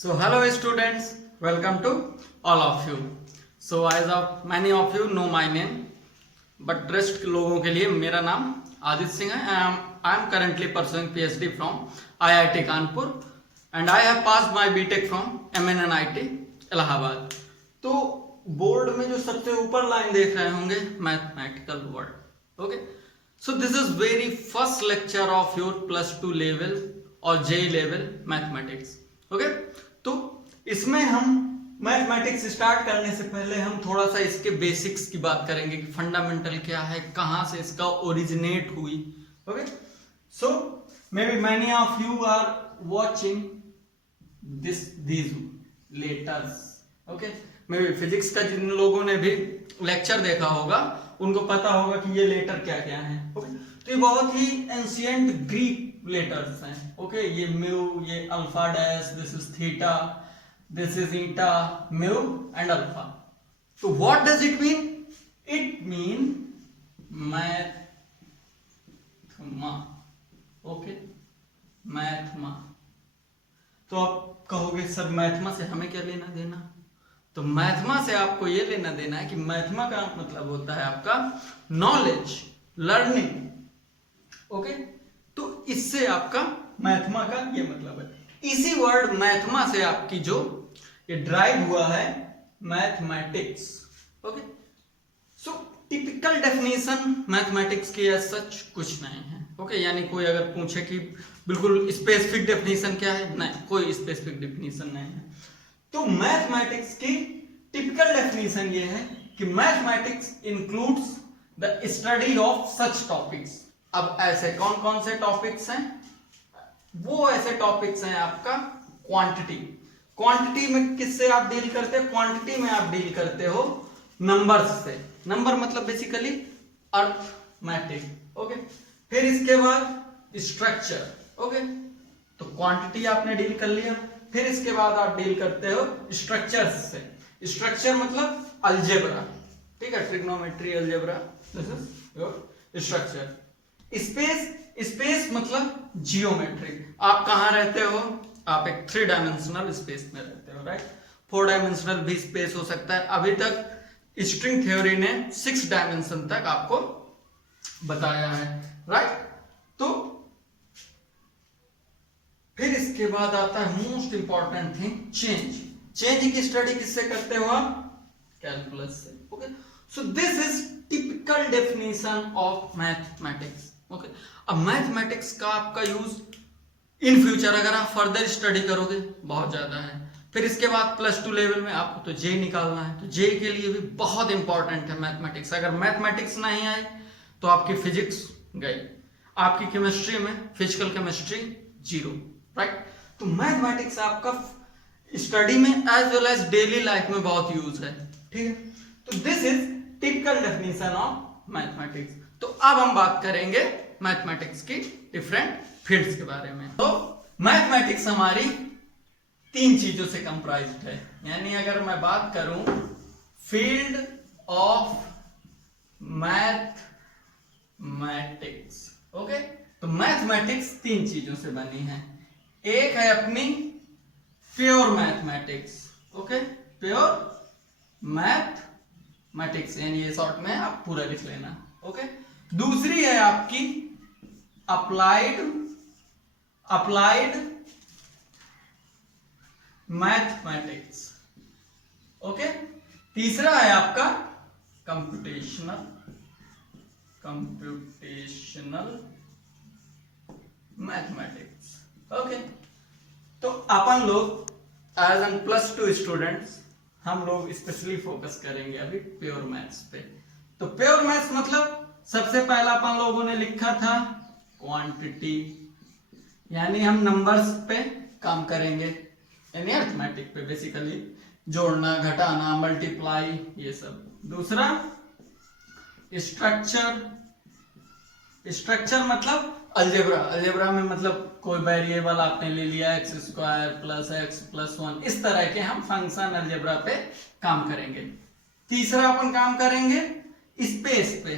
So hello students, welcome to all of you. So as of many of you know my name, but rest लोगों के लिए मेरा नाम आदित्य सिंह है. I am currently pursuing PhD from IIT Kanpur and I have passed my BTech from MNNIT Allahabad. तो board में जो सबसे ऊपर लाइन देख रहे होंगे mathematical word. Okay, so this is very first lecture of your +2 level और JEE level mathematics. ओके, तो इसमें हम मैथमेटिक्स स्टार्ट करने से पहले हम थोड़ा सा इसके बेसिक्स की बात करेंगे कि फंडामेंटल क्या है, कहां से इसका ओरिजिनेट हुई. Okay, so maybe many of you are watching these letters. Okay, maybe physics का जिन लोगों ने भी लेक्चर देखा होगा उनको पता होगा कि ये लेटर क्या क्या है. ओके, तो ये बहुत ही एंशिएंट ग्रीक लेटर्स हैं. ओके, ये म्यू, ये alpha dash, this is theta, this is eta, mu and alpha. तो what does it mean? It mean mathema. Okay, mathema. तो आप कहोगे सर मैथमा से हमें क्या लेना देना? तो मैथमा से आपको ये लेना देना है कि मैथमा का मतलब होता है आपका नॉलेज, लर्निंग. ओके, तो इससे आपका मैथमा का ये मतलब है. इसी वर्ड मैथमा से आपकी जो ये ड्राइव हुआ है मैथमेटिक्स. ओके, सो टिपिकल डेफिनेशन मैथमेटिक्स की एज सच कुछ नहीं है. ओके, यानी कोई अगर पूछे कि बिल्कुल स्पेसिफिक डेफिनेशन क्या है, नहीं, कोई स्पेसिफिक डेफिनेशन नहीं है. तो मैथमेटिक्स की टिपिकल डेफिनेशन ये है कि mathematics includes the study of such topics. अब ऐसे कौन कौन से टॉपिक्स हैं? वो ऐसे टॉपिक्स हैं आपका क्वांटिटी. क्वांटिटी में किससे आप डील करते हो? क्वांटिटी में आप डील करते हो नंबर्स से. नंबर मतलब बेसिकली अर्थमेटिक. ओके, फिर इसके बाद स्ट्रक्चर. ओके, तो क्वांटिटी आपने डील कर लिया. फिर इसके बाद आप डील करते हो स्ट्रक्चर से. स्ट्रक्चर मतलब अलजेब्रा. ठीक है, trigonometry, algebra, this is your structure. Space मतलब जियोमेट्री. आप कहां रहते हो? आप एक 3 डायमेंशनल स्पेस में रहते हो, राइट. 4 डायमेंशनल भी स्पेस हो सकता है. अभी तक स्ट्रिंग थ्योरी ने 6 डायमेंशन तक आपको बताया है, राइट. तो फिर इसके बाद आता है most important thing, change. Change की स्टडी किससे करते हो आप? कैलकुलस से. Okay, so this is typical definition of mathematics. Okay, अब मैथमेटिक्स का आपका यूज इन फ्यूचर अगर आप फर्दर स्टडी करोगे बहुत ज्यादा है. फिर इसके बाद +2 लेवल में आपको तो जे निकालना है. तो जे के लिए भी बहुत इंपॉर्टेंट है मैथमेटिक्स. अगर मैथमेटिक्स नहीं आए तो आपकी फिजिक्स गई, आपकी केमिस्ट्री में फिजिकल केमिस्ट्री 0, राइट. तो मैथमेटिक्स आपका स्टडी में as well as daily life में बहुत यूज है. ठीक है, तो this is typical definition of mathematics. तो अब हम बात करेंगे मैथमेटिक्स की डिफरेंट फील्ड्स के बारे में. तो मैथमेटिक्स हमारी 3 चीजों से कंप्राइज्ड है. यानी अगर मैं बात करूं फील्ड ऑफ मैथमेटिक्स, ओके, तो मैथमेटिक्स 3 चीजों से बनी है. एक है अपनी pure mathematics. Okay, pure mathematics, यानी ये शॉर्ट में आप पूरा लिख लेना. ओके, दूसरी है आपकी अप्लाइड मैथमेटिक्स. ओके, तीसरा है आपका कंप्यूटेशनल मैथमेटिक्स. ओके, तो अपन लोग एज एन +2 स्टूडेंट्स हम लोग स्पेशली फोकस करेंगे अभी प्योर मैथ्स पे. तो प्योर मैथ्स मतलब सबसे पहला अपन लोगों ने लिखा था क्वांटिटी, यानी हम नंबर्स पे काम करेंगे, यानी अर्थमेटिक पे बेसिकली जोड़ना, घटाना, मल्टीप्लाई, ये सब. दूसरा स्ट्रक्चर मतलब अलजेब्रा. अलजेब्रा में मतलब कोई वेरिएबल आपने ले लिया x² + x + 1, इस तरह के हम फंक्शन अलजेब्रा पे काम करेंगे. तीसरा अपन काम करेंगे स्पेस पे.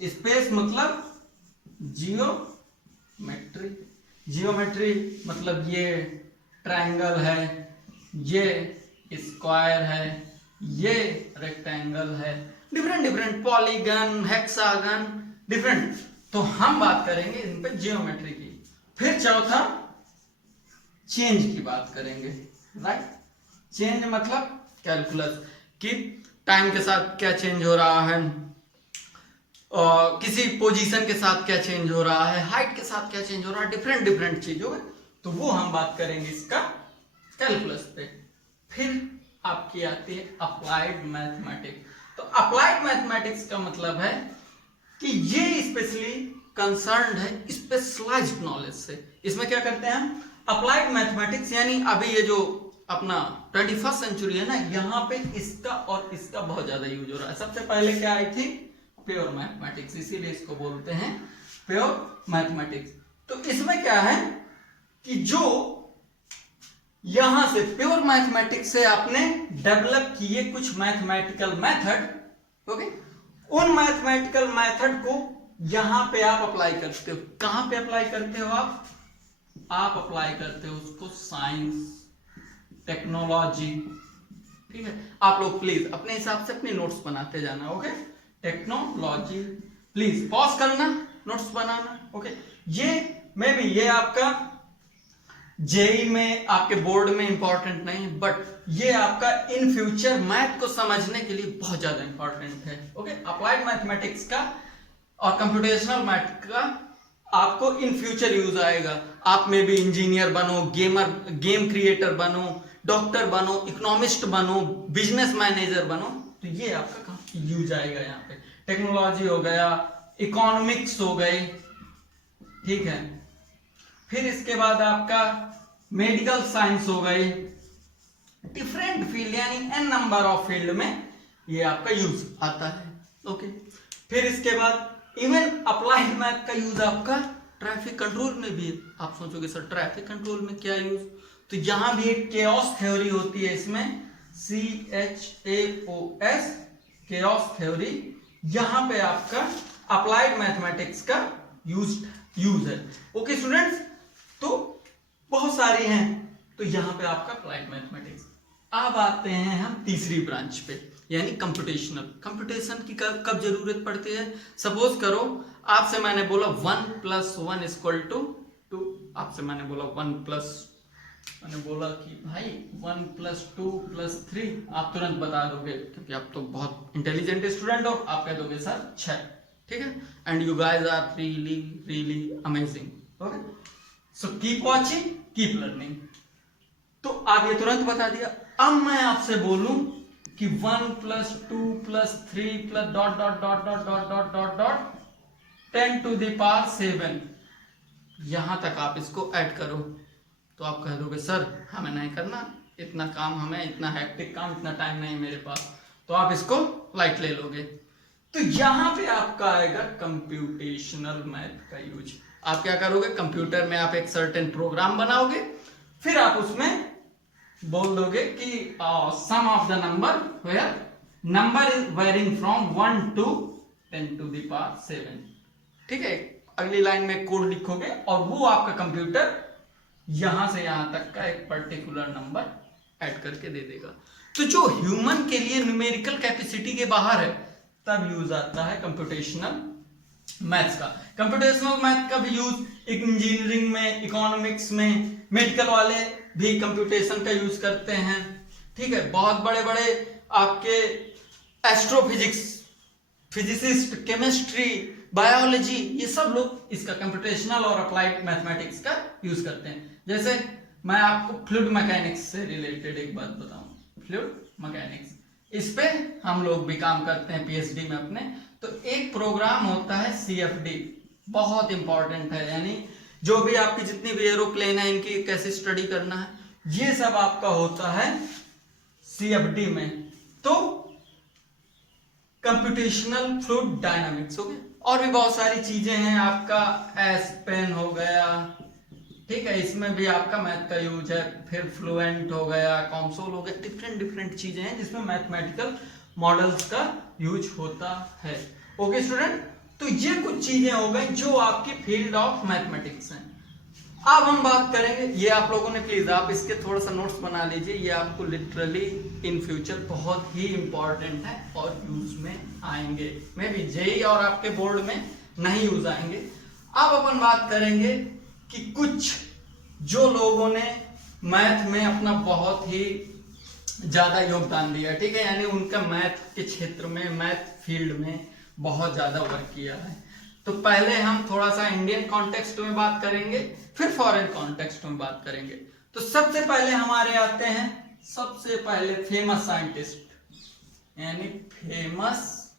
स्पेस मतलब जियोमेट्री. जियोमेट्री मतलब ये ट्रायंगल है, ये स्क्वायर है, ये रेक्टेंगल है, different different polygon, hexagon, different. तो हम बात करेंगे इन पे जियोमेट्री की। फिर चौथा चेंज की बात करेंगे, राइट। चेंज मतलब कैलकुलस कि टाइम के साथ क्या चेंज हो रहा है, किसी पोजीशन के साथ क्या चेंज हो रहा है, हाइट के साथ क्या चेंज हो रहा है, डिफरेंट डिफरेंट चीजों में। तो वो हम बात करेंगे इसका कैलकुलस पे। फिर आपकी आती है अप्लाइड मैथमेटिक्स। तो अप्लाइड मैथमेटिक्स का मतलब है कि ये स्पेशली कंसर्न्ड है स्पेशलाइज्ड नॉलेज से। इसमें क्या करते हैं हम, अप्लाइड मैथमेटिक्स यानी अभी ये जो अपना 21st सेंचुरी है ना, यहाँ पे इसका और इसका बहुत ज्यादा यूज हो रहा है। सबसे पहले क्या आई थी, प्योर मैथमेटिक्स, इसीलिए इसको बोलते हैं प्योर मैथमेटिक्स। तो इसमें क्या है कि जो यहां से प्योर मैथमेटिक्स से आपने डेवलप किए कुछ मैथमेटिकल मेथड, ओके, उन मैथमेटिकल मेथड को यहां पे आप अप्लाई करते हो। कहां पे अप्लाई करते हो आप अप्लाई करते हो उसको साइंस, टेक्नोलॉजी, ठीक है। आप लोग प्लीज अपने हिसाब से अपनी नोट्स बनाते जाना, ओके। टेक्नोलॉजी, प्लीज पॉज करना, नोट्स बनाना, ओके। ये मे बी ये आपका जेई में आपके बोर्ड में इंपॉर्टेंट नहीं, बट ये आपका इन फ्यूचर मैथ को समझने के लिए बहुत ज्यादा इंपॉर्टेंट है, ओके। अप्लाइड मैथमेटिक्स का और कंप्यूटेशनल मैथ का आपको इन फ्यूचर यूज आएगा। आप में भी इंजीनियर बनो, गेम क्रिएटर बनो, डॉक्टर बनो, इकोनॉमिस्ट बनो, बिजनेस मैनेजर बनो, तो ये आपका काफी यूज आएगा यहाँ पे। टेक्नोलॉजी हो गया, इकोनॉमिक्स हो गई, ठीक है। फिर इसके बाद आपका मेडिकल साइंस हो गई, डिफरेंट फील्ड यानी एन नंबर ऑफ फील्ड में ये आपका यूज आता है, ओके। फिर इसके बाद इवन अप्लाइड मैथ का यूज आपका ट्रैफिक कंट्रोल में भी है। आप सोचोगे सर ट्रैफिक कंट्रोल में क्या यूज, तो यहां भी एक केओस थ्योरी होती है, इसमें CHAOS, केओस थ्योरी, यहां पे आपका अप्लाइड मैथमेटिक्स का यूज है, ओके स्टूडेंट्स। तो बहुत सारी हैं, तो यहां पे आपका अप्लाइड मैथमेटिक्स। अब आते हैं हम तीसरी ब्रांच पे, यानी कंप्यूटेशनल। कंप्यूटेशन की कब जरूरत पड़ती है, सपोज करो आपसे मैंने बोला 1 + 1 = 2, आपसे मैंने बोला 1 प्लस, मैंने बोला कि भाई 1 + 2 + 3, आप तुरंत बता दोगे क्योंकि आप तो बहुत इंटेलिजेंट स्टूडेंट हो, आप कह दोगे सर 6, ठीक है। And you guys are really really amazing, okay. So keep watching, keep learning. तो आप ये तुरंत बता दिया। अब मैं आपसे बोलूं कि 1 + 2 + 3 + ... 10⁻7, यहां तक आप इसको ऐड करो, तो आप कह दोगे सर हमें नहीं करना, इतना काम, हमें इतना हैक्टिक काम, इतना टाइम नहीं मेरे पास, तो आप इसको लाइट ले लोगे। तो यहां पे आपका आएगा कंप्यूटेशनल मैथ का यूज। आप क्या करोगे, कंप्यूटर में आप एक सर्टेन प्रोग्राम बनाओगे, फिर आप उसमें बोल दोगे कि sum of the number where number is varying from 1 to 10⁻7, ठीक है। अगली लाइन में कोड लिखोगे और वो आपका कंप्यूटर यहां से यहां तक का एक पर्टिकुलर नंबर ऐड करके दे देगा। तो जो ह्यूमन के लिए न्यूमेरिकल कैपेसिटी के बाहर है, तब यूज आता है कंप्यूटेशनल मैथ्स का। कंप्यूटेशनल मैथ का भी यूज इंजीनियरिंग में, इकोनॉमिक्स में, मेडिकल वाले भी कंप्यूटेशन का यूज करते हैं, ठीक है। बहुत बड़े बड़े आपके एस्ट्रोफिजिक्स, फिजिसिस्ट, केमिस्ट्री, बायोलॉजी, ये सब लोग इसका कंप्यूटेशनल और अप्लाइड मैथमेटिक्स का यूज करते हैं। जैसे मैं आपको फ्लूइड मैकेनिक्स से रिलेटेड एक बात बताऊं, फ्लूइड मैकेनिक्स, इस पे हम लोग भी काम करते हैं PhD में अपने। तो एक प्रोग्राम होता है CFD, बहुत इंपॉर्टेंट है, यानी जो भी आपकी जितनी भी एरोप्लेन है इनकी कैसे स्टडी करना है, ये सब आपका होता है CFD में। तो कंप्यूटेशनल फ्लूइड डायनामिक्स हो गया, और भी बहुत सारी चीजें हैं, आपका एस्पेन हो गया, ठीक है, इसमें भी आपका मैथ का यूज है। फिर फ्लुएंट हो गया, कॉन्सोल हो गया, डिफरेंट डिफरेंट चीजें हैं जिसमें मैथमेटिकल मॉडल्स का यूज होता है, ओके स्टूडेंट। तो ये कुछ चीजें हो गई जो आपकी फील्ड ऑफ मैथमेटिक्स हैं। अब हम बात करेंगे, ये आप लोगों ने प्लीज आप इसके थोड़ा सा नोट्स बना लीजिए, ये आपको लिटरली इन फ्यूचर बहुत ही इंपॉर्टेंट है और यूज में आएंगे, मे बी जेई और आपके बोर्ड में नहीं यूज आएंगे। अब अपन बात करेंगे कि कुछ जो लोगों ने मैथ में अपना बहुत ही ज्यादा योगदान दिया, ठीक है, यानी उनका मैथ के क्षेत्र में, मैथ फील्ड में बहुत ज्यादा वर्क किया है। तो पहले हम थोड़ा सा इंडियन कॉन्टेक्स्ट में बात करेंगे, फिर फॉरेन कॉन्टेक्स्ट में बात करेंगे। तो सबसे पहले हमारे आते हैं, सबसे पहले फेमस साइंटिस्ट, यानी famous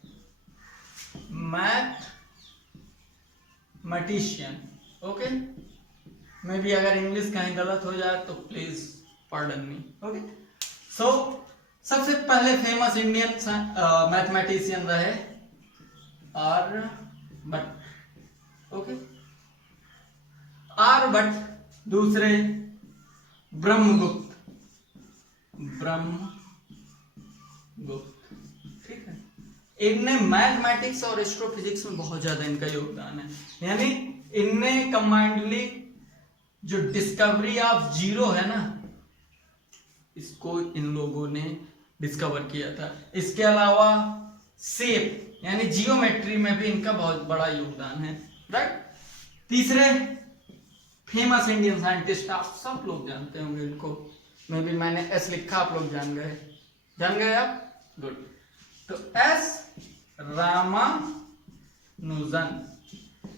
mathematician. Okay, may be अगर इंग्लिश कहीं गलत हो जाए तो प्लीज पार्डन मी। ओके, सो सबसे पहले फेमस इंडियन मैथमेटिशियन रहे आर्यभट्ट। ओके, आर्यभट्ट। दूसरे ब्रह्मगुप्त, ठीक है। इनने मैथमेटिक्स और एस्ट्रोफिजिक्स में बहुत ज्यादा इनका योगदान है, यानी इनने कंबाइंडली जो डिस्कवरी ऑफ जीरो है ना, इसको इन लोगों ने डिस्कवर किया था। इसके अलावा शेप यानी जियोमेट्री में भी इनका बहुत बड़ा योगदान है, राइट। तीसरे फेमस इंडियन साइंटिस्ट, आप सब लोग जानते होंगे इनको, मे भी मैंने एस लिखा, आप लोग जान गए आप, गुड। तो एस रामानुजन,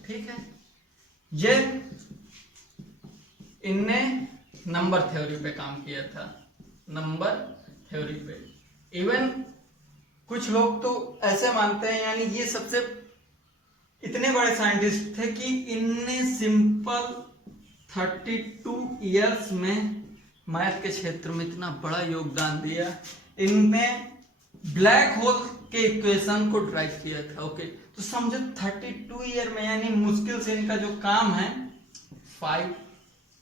ठीक है। ये इनने नंबर थ्योरी पे काम किया था, नंबर थ्योरी पे। इवन कुछ लोग तो ऐसे मानते हैं, यानी ये सबसे इतने बड़े साइंटिस्ट थे कि इनने सिंपल 32 इयर्स में मैथ के क्षेत्र में इतना बड़ा योगदान दिया। इनने ब्लैक होल के इक्वेशन को ड्राइव किया था। ओके, तो समझो 32 ईयर में, यानी मुश्किल से इनका जो काम है 5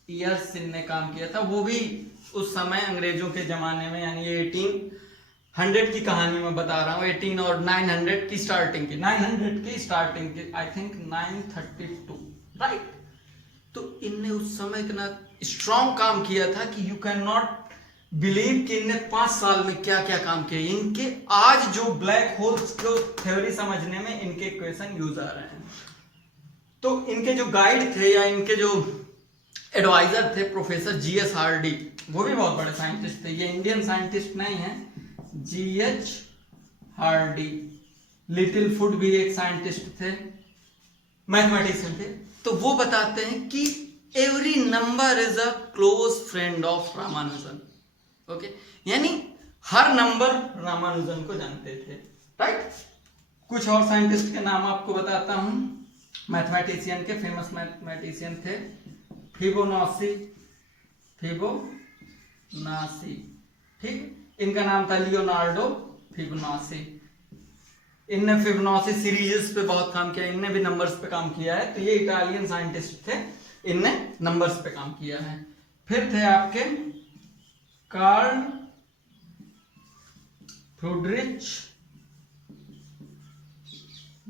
इयर्स इनने काम किया था, वो भी उस समय अंग्रेजों के जमाने में, यानी 1800 की कहानी में बता रहा हूँ, 18 और 900 की स्टार्टिंग की, 900 की स्टार्टिंग की, आई थिंक 932, राइट। तो इनने उस समय इतना स्ट्रॉन्ग काम किया था कि यू कैन नॉट बिलीव कि इनने 5 साल में क्या क्या काम किया। इनके आज जो ब्लैक होल्स को थ्योरी समझने में इनके इक्वेशन यूज आ रहे हैं। तो इनके जो गाइड थे या इनके जो एडवाइजर थे प्रोफेसर जीएस हार्डी, वो भी बहुत बड़े साइंटिस्ट थे, ये इंडियन साइंटिस्ट नहीं है, जीएच हार्डी। लिटिल फुट भी एक साइंटिस्ट थे, मैथमेटिशियन थे। तो वो बताते हैं कि every number is a close friend of Ramanujan. Okay, यानी हर नंबर रामानुजन को जानते थे, राइट। कुछ और साइंटिस्ट के नाम आपको बताता हूं, मैथमेटिशियन के, फेमस मैथमेटिशियन थे फिबोनाची, ठीक। इनका नाम था लियोनार्डो फिबोनाची। इनने फिबोनाची सीरीज पे बहुत काम किया, इनने भी नंबर्स पे काम किया है। तो ये इटालियन साइंटिस्ट थे, इनने नंबर्स पे काम किया है। फिर थे आपके कार्ल फ्रिडरिच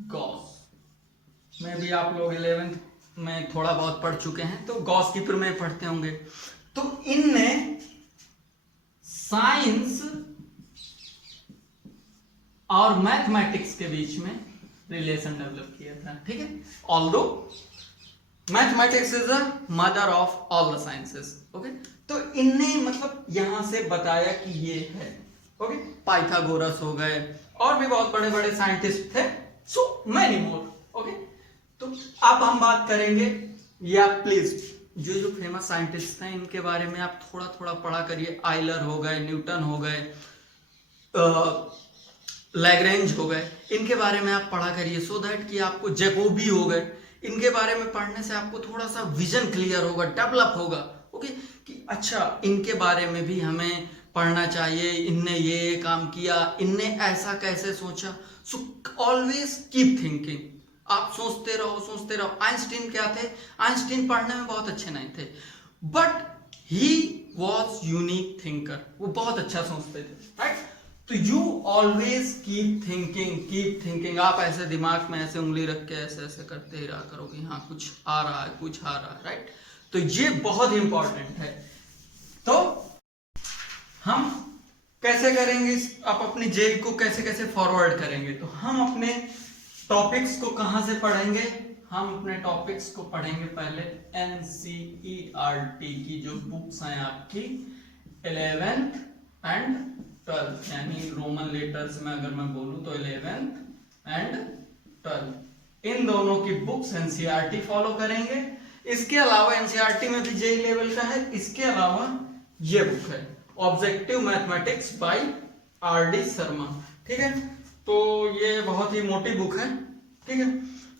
गॉस। में भी आप लोग 11th में थोड़ा बहुत पढ़ चुके हैं, तो गॉस की में पढ़ते होंगे। तो इनने साइंस और मैथमेटिक्स के बीच में रिलेशन डेवलप किया था, ठीक है। Although mathematics is the mother of all the sciences. Okay, तो इनने मतलब यहां से बताया कि ये है। ओके, पाइथागोरस हो गए और भी बहुत बड़े बड़े साइंटिस्ट थे, सो मैनी मोर। ओके, तो अब हम बात करेंगे, या प्लीज जो फेमस साइंटिस्ट हैं इनके बारे में आप थोड़ा थोड़ा पढ़ा करिए। आइलर हो गए, न्यूटन हो गए, लैग्रेंज हो गए, इनके बारे में आप पढ़ा करिए, सो दैट कि आपको जैकोबी हो गए, इनके बारे में पढ़ने से आपको थोड़ा सा विजन क्लियर होगा, डेवलप होगा। ओके, कि अच्छा इनके बारे में भी हमें पढ़ना चाहिए, इनने ये काम किया, इनने ऐसा कैसे सोचा। सो ऑलवेज कीप थिंकिंग, आप सोचते रहो। आइंस्टीन क्या थे? आइंस्टीन पढ़ने में बहुत अच्छे नहीं थे, but he was unique thinker, वो बहुत अच्छा सोचते थे, राइट। तो यू ऑलवेज कीप थिंकिंग। आप ऐसे दिमाग में ऐसे उंगली रख के ऐसे ऐसे करते ही रहा करोगे, हाँ कुछ आ रहा है, राइट। तो ये बहुत ही इंपॉर्टेंट है। तो हम कैसे करेंगे, आप अपनी जेई को कैसे कैसे फॉरवर्ड करेंगे, तो हम अपने टॉपिक्स को कहां से पढ़ेंगे, हम अपने टॉपिक्स को पढ़ेंगे पहले एनसीईआरटी की जो बुक्स हैं आपकी 11th एंड 12th, यानी रोमन लेटर्स में अगर मैं बोलूं तो 11th एंड 12th, इन दोनों की बुक्स एनसीईआरटी फॉलो करेंगे। इसके अलावा एनसीईआरटी में भी जेई लेवल का है, इसके अलावा ये बुक है objective mathematics bye RD. Sharma, ठीक है। तो ये बहुत ही मोटी बुक है, ठीक है।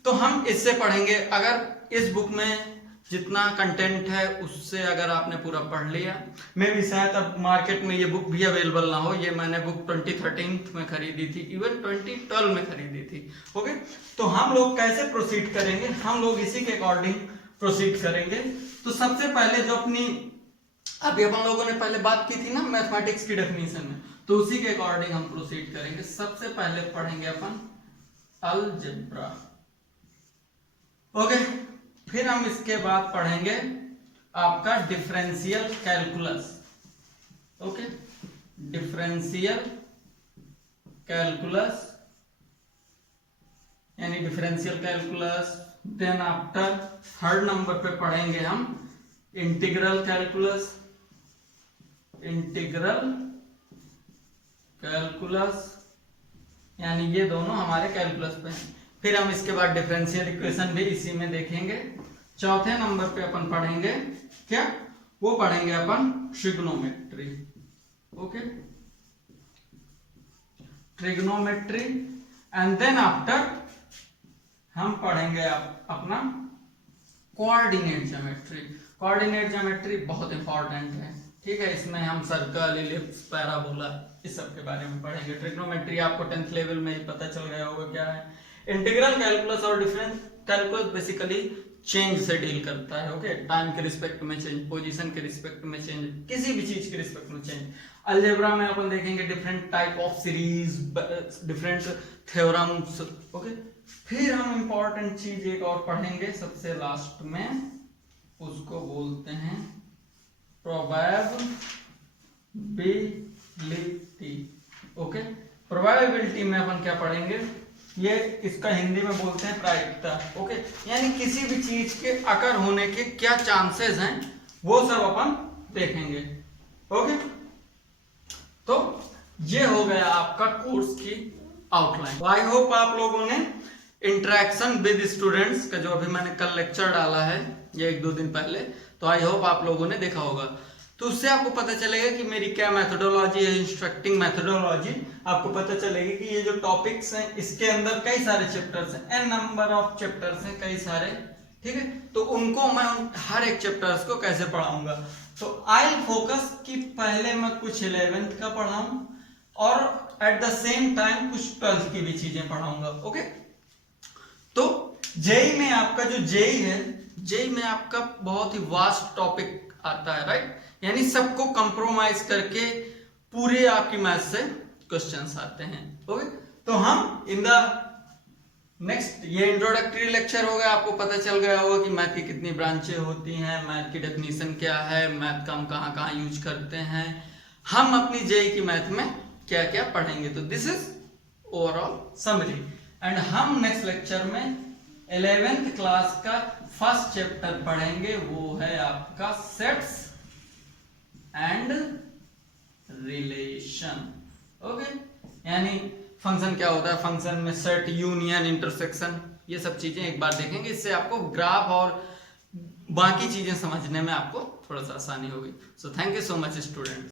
तो हम इससे पढ़ेंगे। अगर इस बुक में जितना कंटेंट है उससे अगर आपने पूरा पढ़ लिया, मैं भी शायद अब मार्केट में ये बुक भी अवेलेबल ना हो, ये मैंने बुक 2013 में खरीदी थी, इवन 2012 में खरीदी थी, ओके। तो हम लोग कैसे प्रोसीड करेंगे, हम लोग इसी के अकॉर्डिंग प्रोसीड करेंगे। तो सबसे पहले जो अपनी अभी अपन लोगों ने पहले बात की थी ना मैथमेटिक्स की डेफिनेशन में, तो उसी के अकॉर्डिंग हम प्रोसीड करेंगे। सबसे पहले पढ़ेंगे अपन अलजेब्रा, ओके। फिर हम इसके बाद पढ़ेंगे आपका differential calculus, okay, differential calculus यानी differential calculus. Then after third number पे पढ़ेंगे हम इंटीग्रल कैलकुलस, इंटीग्रल कैलकुलस यानी ये दोनों हमारे कैलकुलस पे हैं। फिर हम इसके बाद डिफरेंशियल इक्वेशन भी इसी में देखेंगे। चौथे नंबर पे अपन पढ़ेंगे क्या, वो पढ़ेंगे अपन trigonometry, okay, trigonometry. And then after हम पढ़ेंगे अपना कोऑर्डिनेट ज्योमेट्री। कोऑर्डिनेट ज्योमेट्री बहुत इंपॉर्टेंट है, ठीक है। इसमें हम सर्कल, इलिप्स, पैराबोला इस सब के बारे में पढ़ेंगे। ट्रिग्नोमेट्री आपको 10th लेवल में ही पता चल गया होगा क्या है। इंटीग्रल कैलकुलस और डिफरेंस कैलकुलस बेसिकली चेंज से डील करता है, ओके, टाइम के रिस्पेक्ट में चेंज, पोजीशन के रिस्पेक्ट में चेंज, किसी भी चीज के रिस्पेक्ट में चेंज। अलजेब्रा में अपन देखेंगे different type of series, different theorems, okay. फिर हम इंपॉर्टेंट चीज एक और पढ़ेंगे सबसे लास्ट में, उसको बोलते हैं प्रोबेबिलिटी, ओके। प्रोबेबिलिटी में अपन क्या पढ़ेंगे, ये इसका हिंदी में बोलते हैं प्रायिकता, ओके, यानी किसी भी चीज के अकर होने के क्या चांसेस हैं वो सब अपन देखेंगे, ओके। तो ये हो गया आपका कोर्स की आउटलाइन। आई होप आप लोगों ने इंटरेक्शन विद स्टूडेंट्स का जो अभी मैंने कल लेक्चर डाला है ये 1-2 दिन पहले, तो आई होप आप लोगों ने देखा होगा। तो उससे आपको पता चलेगा कि मेरी क्या मेथोडोलॉजी है, इंस्ट्रक्टिंग मेथोडोलॉजी। आपको पता चलेगी कि ये जो टॉपिक्स हैं इसके अंदर कई सारे चैप्टर्स हैं, n नंबर ऑफ चैप्टर्स हैं, कई सारे, ठीक है। तो उनको मैं हर एक चैप्टर्स को कैसे पढ़ाऊंगा, तो आई फोकस कि पहले मैं कुछ 11th का पढ़ाऊं और एट द सेम टाइम कुछ 12th की भी चीजें पढ़ाऊंगा, ओके। तो जेई में आपका जो जेई है, जेई में आपका बहुत ही वास्ट टॉपिक आता है, राइट, यानी सबको कंप्रोमाइज करके पूरे आपकी मैथ से क्वेश्चंस आते हैं, ओके। तो हम इन द नेक्स्ट, ये इंट्रोडक्टरी लेक्चर हो गया, आपको पता चल गया होगा कि मैथ की कितनी ब्रांचें होती हैं, मैथ की डेफिनेशन क्या है, मैथ का हम कहाँ कहाँ यूज करते हैं, हम अपनी जेई की मैथ में क्या क्या पढ़ेंगे। तो this is overall summary. And हम नेक्स्ट लेक्चर में 11th क्लास का फर्स्ट चैप्टर पढ़ेंगे, वो है आपका सेट्स एंड रिलेशन, ओके, यानी फंक्शन क्या होता है, फंक्शन में सेट, यूनियन, इंटरसेक्शन, ये सब चीजें एक बार देखेंगे। इससे आपको ग्राफ और बाकी चीजें समझने में आपको थोड़ा सा आसानी होगी। So thank you so much student.